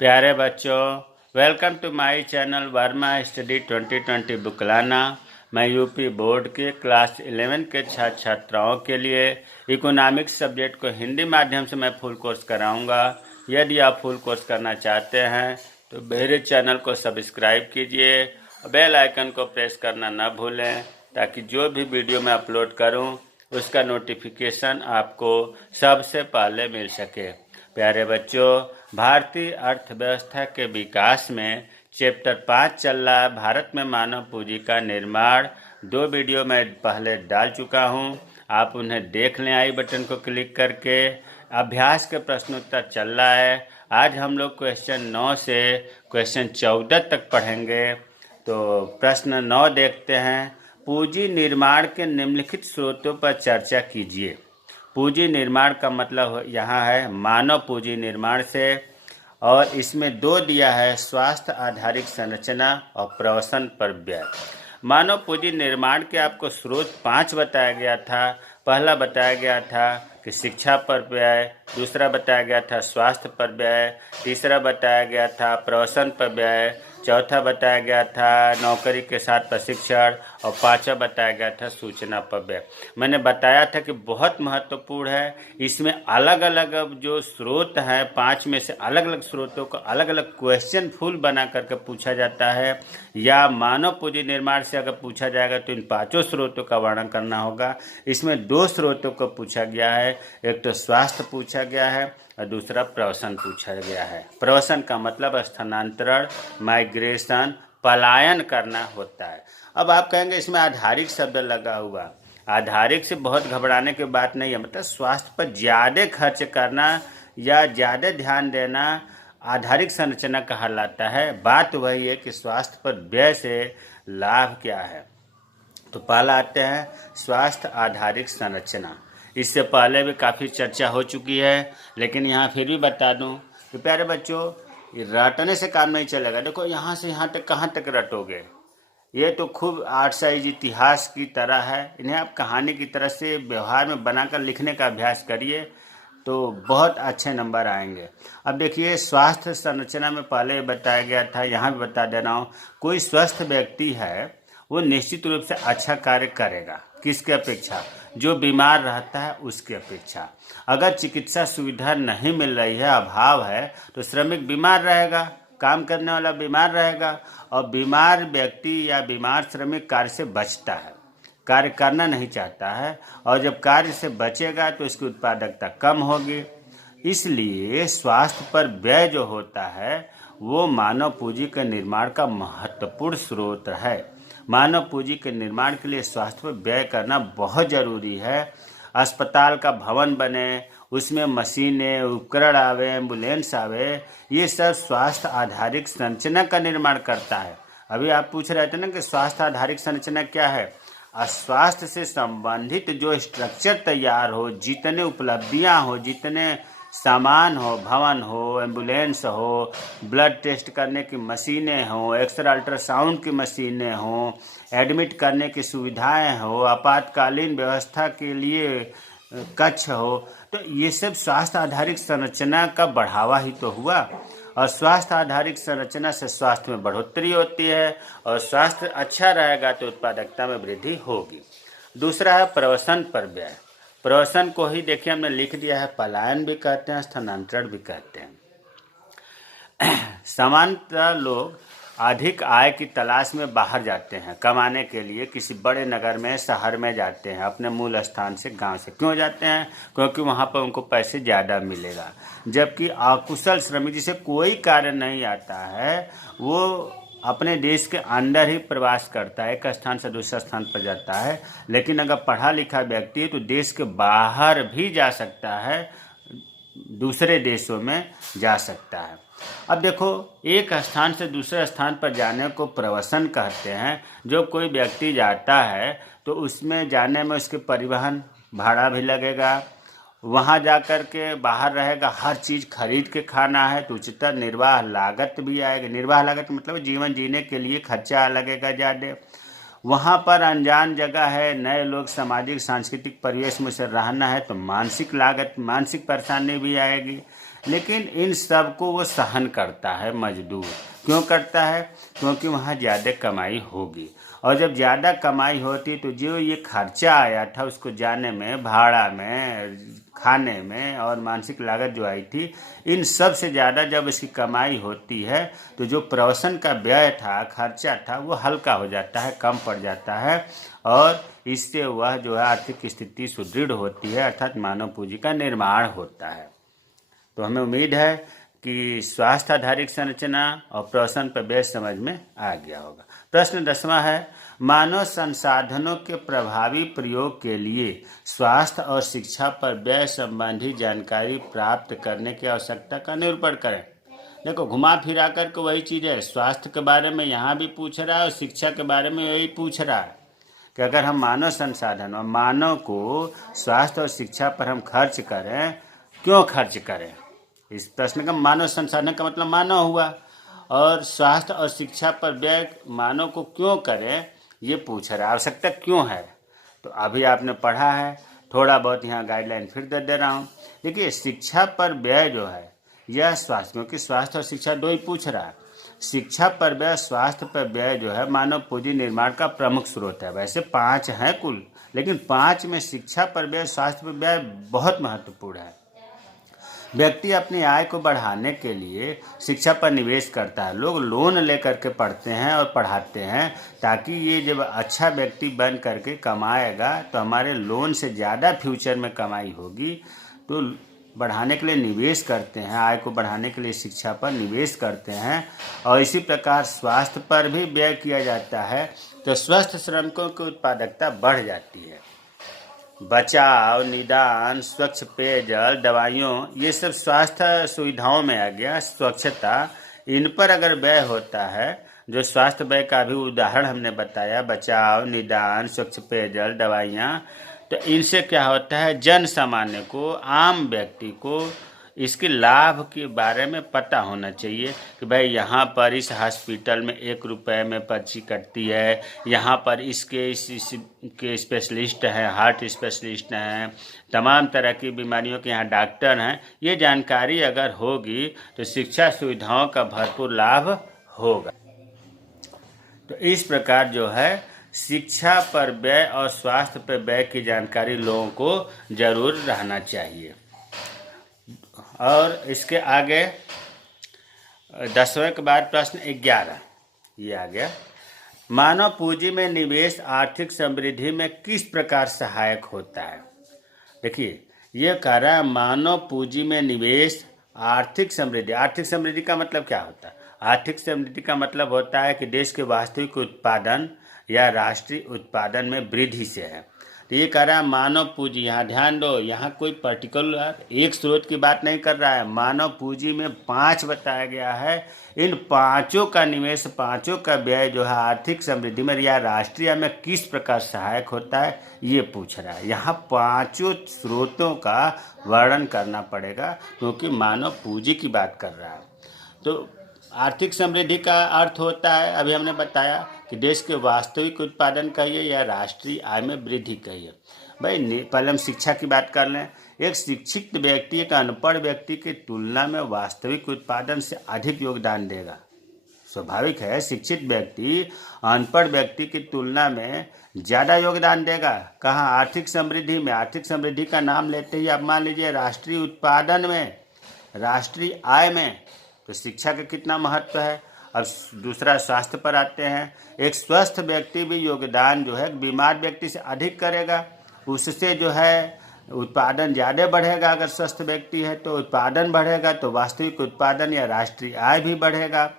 प्यारे बच्चों, welcome to my channel Varma study 2020 बुकलाना। मैं यूपी बोर्ड के क्लास 11 के छात्र छात्राओं के लिए इकोनॉमिक्स सब्जेक्ट को हिंदी माध्यम से मैं फुल कोर्स कराऊंगा। यदि आप फुल कोर्स करना चाहते हैं तो मेरे चैनल को सब्सक्राइब कीजिए, बेल आइकन को प्रेस करना न भूलें ताकि जो भी वीडियो मैं अपलोड करूं उसका नोटिफिकेशन आपको सबसे पहले मिल सके। प्यारे बच्चों, भारतीय अर्थव्यवस्था के विकास में चैप्टर 5 चल रहा है, भारत में मानव पूंजी का निर्माण। 2 वीडियो मैं पहले डाल चुका हूं, आप उन्हें देख लें आई बटन को क्लिक करके। अभ्यास के प्रश्नोत्तर चल रहा है। आज हम लोग क्वेश्चन 9 से क्वेश्चन 14 तक पढ़ेंगे। तो प्रश्न 9 देखते हैं। पूंजी निर्माण के निम्नलिखित स्रोतों पर चर्चा कीजिए। पूंजी निर्माण का मतलब यहाँ है मानव पूंजी निर्माण से, और इसमें 2 दिया है, स्वास्थ्य आधारित संरचना और प्रवसन पर व्यय। मानव पूंजी निर्माण के आपको स्रोत 5 बताया गया था। पहला बताया गया था कि शिक्षा पर व्यय, दूसरा बताया गया था स्वास्थ्य पर व्यय, तीसरा बताया गया था प्रवसन पर व्यय, चौथा बताया गया था नौकरी के साथ प्रशिक्षण, और पांचवा बताया गया था सूचना पर व्यय। मैंने बताया था कि बहुत महत्वपूर्ण है। इसमें अलग अलग जो स्रोत हैं, 5 में से अलग अलग स्रोतों को अलग अलग क्वेश्चन फुल बना करके पूछा जाता है, या मानव पूंजी निर्माण से अगर पूछा जाएगा तो इन 5 स्रोतों का वर्णन करना होगा। इसमें 2 स्रोतों को पूछा गया है, एक तो स्वास्थ्य पूछा गया है और दूसरा प्रवसन पूछा गया है। प्रवसन का मतलब स्थानांतरण, माइग्रेशन, पलायन करना होता है। अब आप कहेंगे इसमें आधारिक शब्द लगा हुआ। आधारिक से बहुत घबराने की बात नहीं है, मतलब स्वास्थ्य पर ज़्यादा खर्च करना या ज़्यादा ध्यान देना आधारिक संरचना कहलाता है। बात वही है कि स्वास्थ्य पर व्यय से लाभ क्या है। तो पहला आते हैं स्वास्थ्य आधारित संरचना। इससे पहले भी काफ़ी चर्चा हो चुकी है, लेकिन यहाँ फिर भी बता दूं कि प्यारे बच्चों, रटने से काम नहीं चलेगा। देखो यहाँ से यहाँ तक कहाँ तक रटोगे, ये तो खूब आर्ट साइज इतिहास की तरह है। इन्हें आप कहानी की तरह से व्यवहार में बनाकर लिखने का अभ्यास करिए तो बहुत अच्छे नंबर आएंगे। अब देखिए, स्वास्थ्य संरचना में पहले बताया गया था, यहाँ भी बता दे रहा हूँ। कोई स्वस्थ व्यक्ति है वो निश्चित रूप से अच्छा कार्य करेगा। किसके अपेक्षा? जो बीमार रहता है उसकी अपेक्षा। अगर चिकित्सा सुविधा नहीं मिल रही है, अभाव है, तो श्रमिक बीमार रहेगा, काम करने वाला बीमार रहेगा, और बीमार व्यक्ति या बीमार श्रमिक कार्य से बचता है, कार्य करना नहीं चाहता है, और जब कार्य से बचेगा तो इसकी उत्पादकता कम होगी। इसलिए स्वास्थ्य पर व्यय जो होता है वो मानव पूंजी के निर्माण का महत्वपूर्ण स्रोत है। मानव पूंजी के निर्माण के लिए स्वास्थ्य पर व्यय करना बहुत जरूरी है। अस्पताल का भवन बने, उसमें मशीनें उपकरण आवे, एम्बुलेंस आवे, ये सब स्वास्थ्य आधारित संरचना का निर्माण करता है। अभी आप पूछ रहे थे ना कि स्वास्थ्य आधारित संरचना क्या है। स्वास्थ्य से संबंधित जो स्ट्रक्चर तैयार हो, जितने उपलब्धियां हो, जितने सामान हो, भवन हो, एम्बुलेंस हो, ब्लड टेस्ट करने की मशीनें हो, एक्सरे अल्ट्रासाउंड की मशीनें हो, एडमिट करने की सुविधाएं हो, आपातकालीन व्यवस्था के लिए कक्ष हो, तो ये सब स्वास्थ्य आधारित संरचना का बढ़ावा ही तो हुआ। और स्वास्थ्य आधारित संरचना से स्वास्थ्य में बढ़ोतरी होती है, और स्वास्थ्य अच्छा रहेगा तो उत्पादकता में वृद्धि होगी। दूसरा है प्रवसन पर व्यय। प्रवसन को ही देखिए हमने लिख दिया है, पलायन भी कहते हैं, स्थानांतरण भी कहते हैं। सामान्यतः लोग अधिक आय की तलाश में बाहर जाते हैं कमाने के लिए, किसी बड़े नगर में, शहर में जाते हैं अपने मूल स्थान से, गांव से। क्यों जाते हैं? क्योंकि वहां पर उनको पैसे ज़्यादा मिलेगा। जबकि अकुशल श्रमिक जिसे कोई कार्य नहीं आता है, वो अपने देश के अंदर ही प्रवास करता है, एक स्थान से दूसरे स्थान पर जाता है। लेकिन अगर पढ़ा लिखा व्यक्ति है तो देश के बाहर भी जा सकता है, दूसरे देशों में जा सकता है। अब देखो, एक स्थान से दूसरे स्थान पर जाने को प्रवसन कहते हैं। जो कोई व्यक्ति जाता है तो उसमें जाने में उसके परिवहन भाड़ा भी लगेगा, वहाँ जाकर के बाहर रहेगा, हर चीज़ खरीद के खाना है तो उच्चतर निर्वाह लागत भी आएगी। निर्वाह लागत मतलब जीवन जीने के लिए खर्चा लगेगा ज़्यादा। वहाँ पर अनजान जगह है, नए लोग, सामाजिक सांस्कृतिक परिवेश में से रहना है तो मानसिक लागत, मानसिक परेशानी भी आएगी। लेकिन इन सब को वो सहन करता है मजदूर। क्यों करता है? क्योंकि वहाँ ज़्यादा कमाई होगी, और जब ज़्यादा कमाई होती तो जो ये खर्चा आया था उसको जाने में, भाड़ा में, खाने में और मानसिक लागत जो आई थी, इन सब से ज़्यादा जब इसकी कमाई होती है तो जो प्रवसन का व्यय था, खर्चा था, वो हल्का हो जाता है, कम पड़ जाता है, और इससे वह जो है आर्थिक स्थिति सुदृढ़ होती है, अर्थात मानव पूंजी का निर्माण होता है। तो हमें उम्मीद है कि स्वास्थ्य आधारित संरचना और प्रवसन पर व्यय समझ में आ गया होगा। प्रश्न 10वां है, मानव संसाधनों के प्रभावी प्रयोग के लिए स्वास्थ्य और शिक्षा पर व्यय संबंधी जानकारी प्राप्त करने की आवश्यकता का निरूपण करें। देखो, घुमा फिरा कर के वही चीज़ है, स्वास्थ्य के बारे में यहाँ भी पूछ रहा है और शिक्षा के बारे में यही पूछ रहा है कि अगर हम मानव संसाधन और मानव को स्वास्थ्य और शिक्षा पर हम खर्च करें, क्यों खर्च करें। इस प्रश्न का मानव संसाधन का मतलब मानव हुआ, और स्वास्थ्य और शिक्षा पर व्यय मानव को क्यों करें ये पूछ रहा है, आवश्यकता क्यों है। तो अभी आपने पढ़ा है, थोड़ा बहुत यहाँ गाइडलाइन फिर दे रहा हूँ। देखिए, शिक्षा पर व्यय जो है यह स्वास्थ्य, क्योंकि स्वास्थ्य और शिक्षा दो ही पूछ रहा है। शिक्षा पर व्यय, स्वास्थ्य पर व्यय जो है मानव पूंजी निर्माण का प्रमुख स्रोत है। वैसे 5 हैं कुल, लेकिन 5 में शिक्षा पर व्यय, स्वास्थ्य पर व्यय बहुत महत्वपूर्ण है। व्यक्ति अपनी आय को बढ़ाने के लिए शिक्षा पर निवेश करता है। लोग लोन लेकर के पढ़ते हैं और पढ़ाते हैं, ताकि ये जब अच्छा व्यक्ति बन करके कमाएगा तो हमारे लोन से ज़्यादा फ्यूचर में कमाई होगी। तो बढ़ाने के लिए निवेश करते हैं, आय को बढ़ाने के लिए शिक्षा पर निवेश करते हैं, और इसी प्रकार स्वास्थ्य पर भी व्यय किया जाता है, तो स्वस्थ श्रमिकों की उत्पादकता बढ़ जाती है। बचाव, निदान, स्वच्छ पेयजल, दवाइयों, ये सब स्वास्थ्य सुविधाओं में आ गया। स्वच्छता, इन पर अगर व्यय होता है, जो स्वास्थ्य व्यय का भी उदाहरण हमने बताया, बचाव, निदान, स्वच्छ पेयजल, दवाइयाँ, तो इनसे क्या होता है, जन सामान्य को, आम व्यक्ति को इसके लाभ के बारे में पता होना चाहिए कि भाई यहाँ पर इस हॉस्पिटल में 1 रुपये में पर्ची कटती है, यहाँ पर इसके स्पेशलिस्ट हैं, हार्ट स्पेशलिस्ट हैं, तमाम तरह की बीमारियों के यहाँ डॉक्टर हैं। ये जानकारी अगर होगी तो शिक्षा सुविधाओं का भरपूर लाभ होगा। तो इस प्रकार जो है शिक्षा पर व्यय और स्वास्थ्य पर व्यय की जानकारी लोगों को जरूर रहना चाहिए। और इसके आगे 10वें के बाद प्रश्न 11 ये आ गया, मानव पूंजी में निवेश आर्थिक समृद्धि में किस प्रकार सहायक होता है। देखिए, ये कह रहा है मानव पूंजी में निवेश आर्थिक समृद्धि। आर्थिक समृद्धि का मतलब क्या होता है? आर्थिक समृद्धि का मतलब होता है कि देश के वास्तविक उत्पादन या राष्ट्रीय उत्पादन में वृद्धि से है। तो ये कह रहा है मानव पूंजी, यहाँ ध्यान दो, यहाँ कोई पर्टिकुलर एक स्रोत की बात नहीं कर रहा है। मानव पूंजी में 5 बताया गया है। इन 5 का निवेश, 5 का व्यय जो है आर्थिक समृद्धि में या राष्ट्रीय में किस प्रकार सहायक होता है, ये पूछ रहा है। यहाँ 5 स्रोतों का वर्णन करना पड़ेगा, क्योंकि मानव पूंजी की बात कर रहा है। तो आर्थिक समृद्धि का अर्थ होता है, अभी हमने बताया कि देश के वास्तविक उत्पादन कहिए या राष्ट्रीय आय में वृद्धि कहिए। भाई पहले हम शिक्षा की बात कर लें। एक शिक्षित व्यक्ति एक अनपढ़ व्यक्ति की तुलना में वास्तविक उत्पादन से अधिक योगदान देगा। स्वाभाविक है, शिक्षित व्यक्ति अनपढ़ व्यक्ति की तुलना में ज़्यादा योगदान देगा। कहाँ? आर्थिक समृद्धि में। आर्थिक समृद्धि का नाम लेते ही आप मान लीजिए राष्ट्रीय उत्पादन में, राष्ट्रीय आय में, तो शिक्षा का कितना महत्व है। अब दूसरा स्वास्थ्य पर आते हैं। एक स्वस्थ व्यक्ति भी योगदान जो है बीमार व्यक्ति से अधिक करेगा, उससे जो है उत्पादन ज़्यादा बढ़ेगा। अगर स्वस्थ व्यक्ति है तो उत्पादन बढ़ेगा, तो वास्तविक उत्पादन या राष्ट्रीय आय भी बढ़ेगा।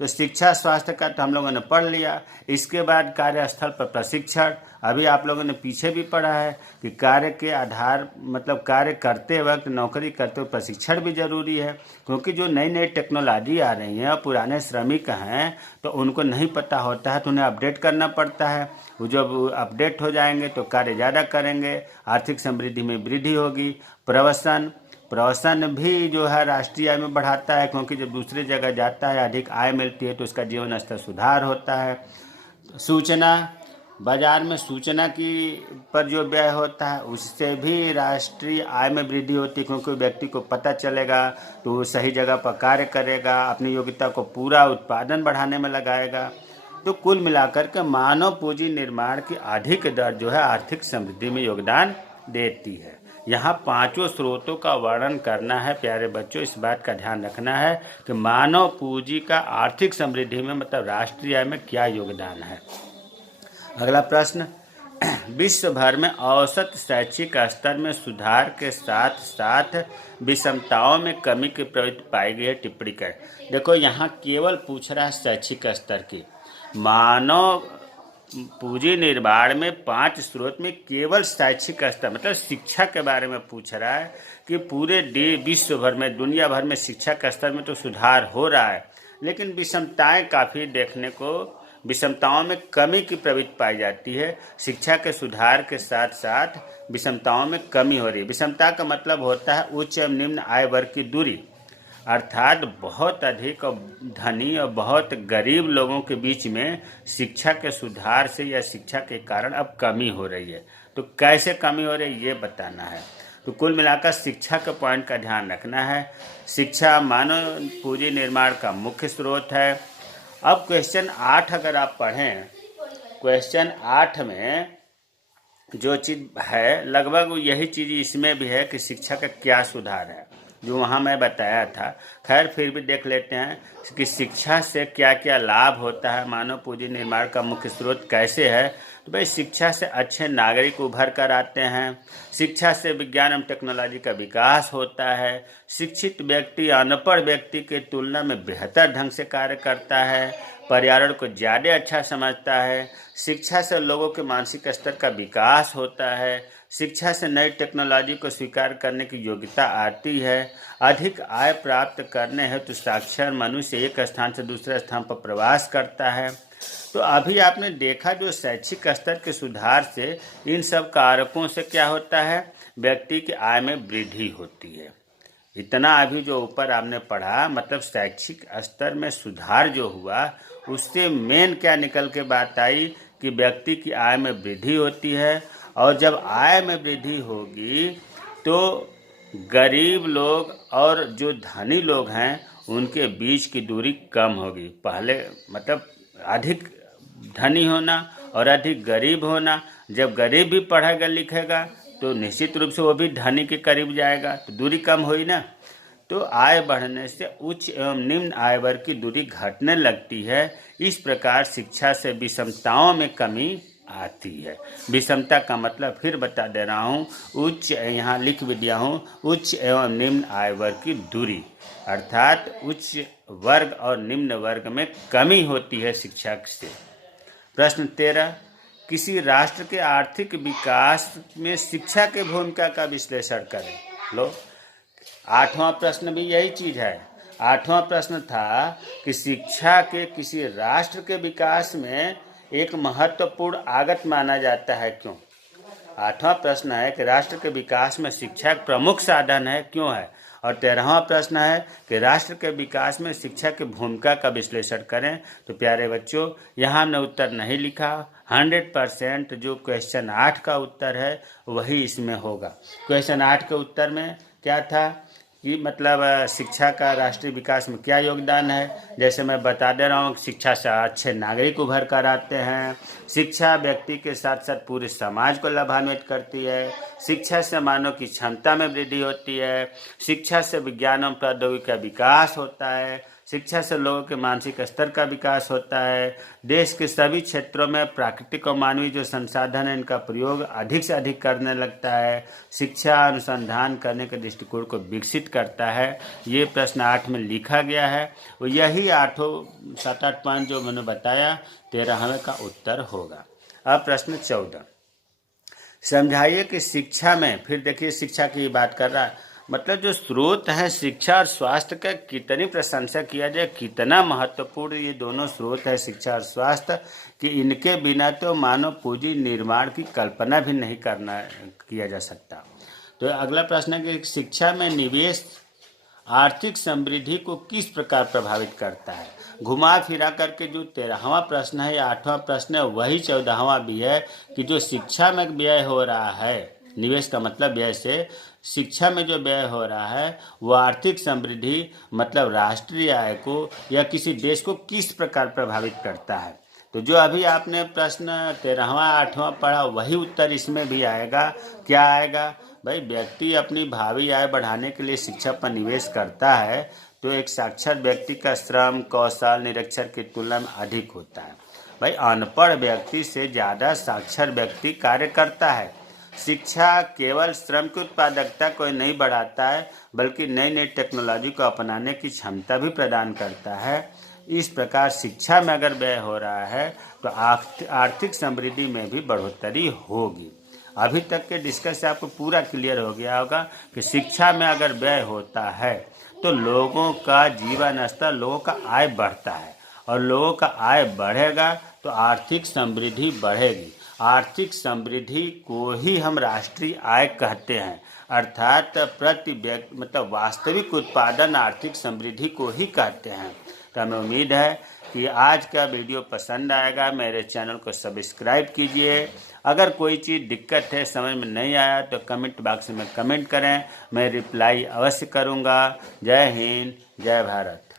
तो शिक्षा स्वास्थ्य का तो हम लोगों ने पढ़ लिया। इसके बाद कार्यस्थल पर प्रशिक्षण, अभी आप लोगों ने पीछे भी पढ़ा है कि कार्य के आधार मतलब कार्य करते वक्त, नौकरी करते वक्त प्रशिक्षण भी जरूरी है, क्योंकि जो नई नई टेक्नोलॉजी आ रही हैं, पुराने श्रमिक हैं तो उनको नहीं पता होता है, तो उन्हें अपडेट करना पड़ता है। वो जब अपडेट हो जाएंगे तो कार्य ज़्यादा करेंगे, आर्थिक समृद्धि में वृद्धि होगी। प्रवसन भी जो है राष्ट्रीय आय में बढ़ाता है, क्योंकि जब दूसरी जगह जाता है अधिक आय मिलती है तो उसका जीवन स्तर सुधार होता है। सूचना, बाजार में सूचना की पर जो व्यय होता है उससे भी राष्ट्रीय आय में वृद्धि होती है, क्योंकि व्यक्ति को पता चलेगा तो वो सही जगह पर कार्य करेगा, अपनी योग्यता को पूरा उत्पादन बढ़ाने में लगाएगा। तो कुल मिलाकर के मानव पूंजी निर्माण की अधिक दर जो है आर्थिक समृद्धि में योगदान देती है। यहाँ पांचों स्रोतों का वर्णन करना है प्यारे बच्चों, इस बात का ध्यान रखना है कि मानव पूंजी का आर्थिक समृद्धि में मतलब राष्ट्रीय आय में क्या योगदान है। अगला प्रश्न, विश्व भर में औसत शैक्षिक स्तर में सुधार के साथ साथ विषमताओं में कमी की प्रवृत्ति पाई गई है, टिप्पणी करें। देखो यहाँ केवल पूछ रहा है शैक्षिक स्तर की। मानव पूंजी निर्माण में 5 स्रोत में केवल शैक्षिक स्तर मतलब शिक्षा के बारे में पूछ रहा है कि पूरे विश्व भर में, दुनिया भर में शिक्षा के स्तर में तो सुधार हो रहा है, लेकिन विषमताएं काफ़ी देखने को, विषमताओं में कमी की प्रवृत्ति पाई जाती है। शिक्षा के सुधार के साथ साथ विषमताओं में कमी हो रही है। विषमता का मतलब होता है उच्च एवं निम्न आय वर्ग की दूरी, अर्थात बहुत अधिक और धनी और बहुत गरीब लोगों के बीच में शिक्षा के सुधार से या शिक्षा के कारण अब कमी हो रही है। तो कैसे कमी हो रही है ये बताना है। तो कुल मिलाकर शिक्षा के पॉइंट का ध्यान रखना है। शिक्षा मानव पूंजी निर्माण का मुख्य स्रोत है। अब क्वेश्चन 8 अगर आप पढ़ें, क्वेश्चन 8 में जो चीज़ है लगभग यही चीज़ इसमें भी है कि शिक्षा का क्या सुधार है, जो वहाँ मैं बताया था। खैर फिर भी देख लेते हैं कि शिक्षा से क्या क्या लाभ होता है, मानव पूंजी निर्माण का मुख्य स्रोत कैसे है। तो भाई शिक्षा से अच्छे नागरिक उभर कर आते हैं। शिक्षा से विज्ञान एवं टेक्नोलॉजी का विकास होता है। शिक्षित व्यक्ति अनपढ़ व्यक्ति के तुलना में बेहतर ढंग से कार्य करता है, पर्यावरण को ज़्यादा अच्छा समझता है। शिक्षा से लोगों के मानसिक स्तर का विकास होता है। शिक्षा से नई टेक्नोलॉजी को स्वीकार करने की योग्यता आती है। अधिक आय प्राप्त करने हेतु तो साक्षर मनुष्य एक स्थान से दूसरे स्थान पर प्रवास करता है। तो अभी आपने देखा जो शैक्षिक स्तर के सुधार से इन सब कारकों से क्या होता है, व्यक्ति की आय में वृद्धि होती है। इतना अभी जो ऊपर आपने पढ़ा मतलब शैक्षिक स्तर में सुधार जो हुआ उससे मेन क्या निकल के बात आई कि व्यक्ति की आय में वृद्धि होती है। और जब आय में वृद्धि होगी तो गरीब लोग और जो धनी लोग हैं उनके बीच की दूरी कम होगी। पहले मतलब अधिक धनी होना और अधिक गरीब होना, जब गरीब भी पढ़ेगा लिखेगा तो निश्चित रूप से वो भी धनी के करीब जाएगा, तो दूरी कम हुई ना। तो आय बढ़ने से उच्च एवं निम्न आय वर्ग की दूरी घटने लगती है। इस प्रकार शिक्षा से विषमताओं में कमी आती है। विषमता का मतलब फिर बता दे रहा हूँ, उच्च, यहाँ लिख भी दिया हूँ, उच्च एवं निम्न आय वर्ग की दूरी, अर्थात उच्च वर्ग और निम्न वर्ग में कमी होती है शिक्षा से। प्रश्न 13, किसी राष्ट्र के आर्थिक विकास में शिक्षा की भूमिका का विश्लेषण करें। लो 8वां प्रश्न भी यही चीज़ है। 8वां प्रश्न था कि शिक्षा के किसी राष्ट्र के विकास में एक महत्वपूर्ण आगत माना जाता है, क्यों। 8वां प्रश्न है कि राष्ट्र के विकास में शिक्षा एक प्रमुख साधन है, क्यों है। और 13वां प्रश्न है कि राष्ट्र के विकास में शिक्षा की भूमिका का विश्लेषण करें। तो प्यारे बच्चों यहाँ हमने उत्तर नहीं लिखा, 100% जो क्वेश्चन 8 का उत्तर है वही इसमें होगा। क्वेश्चन 8 के उत्तर में क्या था कि मतलब शिक्षा का राष्ट्रीय विकास में क्या योगदान है। जैसे मैं बता दे रहा हूँ, शिक्षा से अच्छे नागरिक उभर कर आते हैं। शिक्षा व्यक्ति के साथ साथ पूरे समाज को लाभान्वित करती है। शिक्षा से मानव की क्षमता में वृद्धि होती है। शिक्षा से विज्ञान एवं प्रौद्योगिकी का विकास होता है। शिक्षा से लोगों के मानसिक स्तर का विकास होता है। देश के सभी क्षेत्रों में प्राकृतिक और मानवीय जो संसाधन है इनका प्रयोग अधिक से अधिक करने लगता है। शिक्षा अनुसंधान करने के दृष्टिकोण को विकसित करता है। ये प्रश्न 8 में लिखा गया है। और यही 7-8 पॉइंट जो मैंने बताया 13वें का उत्तर होगा। अब प्रश्न 14, समझाइए कि शिक्षा में, फिर देखिए शिक्षा की बात कर रहा है, मतलब जो स्रोत है शिक्षा और स्वास्थ्य का कितनी प्रशंसा किया जाए, कितना महत्वपूर्ण ये दोनों स्रोत है शिक्षा और स्वास्थ्य, कि इनके बिना तो मानव पूंजी निर्माण की कल्पना भी नहीं किया जा सकता। तो अगला प्रश्न है कि शिक्षा में निवेश आर्थिक समृद्धि को किस प्रकार प्रभावित करता है। घुमा फिरा करके जो 13वां प्रश्न है या 8वां प्रश्न है वही 14वां भी है कि जो शिक्षा में व्यय हो रहा है, निवेश का मतलब व्यय से शिक्षा में जो व्यय हो रहा है वो आर्थिक समृद्धि मतलब राष्ट्रीय आय को या किसी देश को किस प्रकार प्रभावित करता है। तो जो अभी आपने प्रश्न 13वां 8वां पढ़ा वही उत्तर इसमें भी आएगा। क्या आएगा भाई? व्यक्ति अपनी भावी आय बढ़ाने के लिए शिक्षा पर निवेश करता है तो एक साक्षर व्यक्ति का श्रम कौशल निरक्षर की तुलना में अधिक होता है। भाई अनपढ़ व्यक्ति से ज़्यादा साक्षर व्यक्ति कार्य करता है। शिक्षा केवल श्रम की उत्पादकता को नहीं बढ़ाता है बल्कि नई नई टेक्नोलॉजी को अपनाने की क्षमता भी प्रदान करता है। इस प्रकार शिक्षा में अगर व्यय हो रहा है तो आर्थिक समृद्धि में भी बढ़ोतरी होगी। अभी तक के डिस्कस से आपको पूरा क्लियर हो गया होगा कि शिक्षा में अगर व्यय होता है तो लोगों का जीवन स्तर, लोगों का आय बढ़ता है और लोगों का आय बढ़ेगा तो आर्थिक समृद्धि बढ़ेगी। आर्थिक समृद्धि को ही हम राष्ट्रीय आय कहते हैं, अर्थात प्रति व्यक्ति मतलब वास्तविक उत्पादन आर्थिक समृद्धि को ही कहते हैं। तो हमें उम्मीद है कि आज का वीडियो पसंद आएगा। मेरे चैनल को सब्सक्राइब कीजिए। अगर कोई चीज़ दिक्कत है, समझ में नहीं आया तो कमेंट बॉक्स में कमेंट करें, मैं रिप्लाई अवश्य करूँगा। जय हिंद, जय भारत।